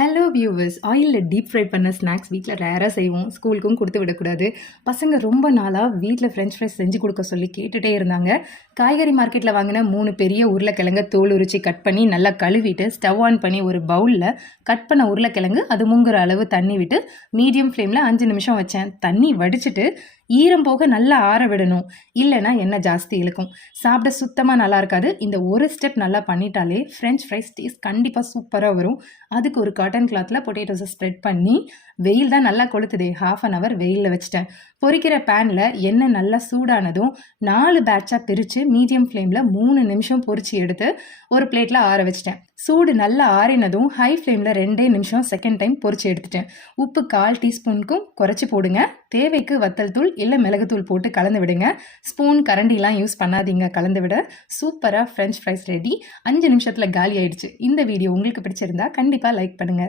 Hello viewers, ஆயிலில் deep fry பண்ண snacks வீட்டில் ரேராக செய்வோம். ஸ்கூலுக்கும் கொடுத்து விடக்கூடாது. பசங்க ரொம்ப நாளாக வீட்டில் ஃப்ரெஞ்ச் ஃப்ரைஸ் செஞ்சு கொடுக்க சொல்லி கேட்டுகிட்டே இருந்தாங்க. காய்கறி மார்க்கெட்டில் வாங்கின 3 பெரிய உருளைக்கிழங்க தோல் உரிச்சு கட் பண்ணி நல்லா கழுவிட்டு ஸ்டவ் ஆன் பண்ணி ஒரு பவுலில் கட் பண்ண உருளைக்கிழங்கு அது முங்குற அளவு தண்ணி விட்டு மீடியம் ஃப்ளேமில் 5 நிமிஷம் வச்சேன். தண்ணி வடிச்சிட்டு ஈரம் போக நல்லா ஆற விடணும், இல்லைன்னா எண்ணெய் ஜாஸ்தி இழுக்கும், சாப்பிட சுத்தமாக நல்லா இருக்காது. இந்த ஒரு ஸ்டெப் நல்லா பண்ணிட்டாலே ஃப்ரெஞ்ச் ஃப்ரைஸ் டேஸ்ட் கண்டிப்பாக சூப்பராக வரும். அதுக்கு ஒரு காட்டன் கிளாத்தில் பொட்டேட்டோஸை ஸ்ப்ரெட் பண்ணி, வெயில் தான் நல்லா கொளுத்துதே, 1/2 hour வெயிலில் வச்சுட்டேன். பொரிக்கிற பேனில் எண்ணெய் நல்லா சூடானதும் 4 பேட்சாக பிரித்து மீடியம் ஃப்ளேமில் 3 நிமிஷம் பொரிச்சு எடுத்து ஒரு பிளேட்டில் ஆற வச்சிட்டேன். சூடு நல்லா ஆறினதும் ஹை ஃப்ளேமில் 2 நிமிஷம் செகண்ட் டைம் பொரிச்சு எடுத்துட்டேன். உப்பு 1/4 டீஸ்பூனுக்கும் குறைச்சி போடுங்க. தேவைக்கு வத்தல் தூள் இல்லை மிளகுத்தூள் போட்டு கலந்து விடுங்க. ஸ்பூன் கரண்டிலாம் யூஸ் பண்ணாதீங்க. கலந்து விட சூப்பராக ஃப்ரெஞ்ச் ஃப்ரைஸ் ரெடி. 5 நிமிஷத்தில் காலி ஆயிடுச்சு. இந்த வீடியோ உங்களுக்கு பிடிச்சிருந்தா கண்டிப்பாக லைக் பண்ணுங்கள்.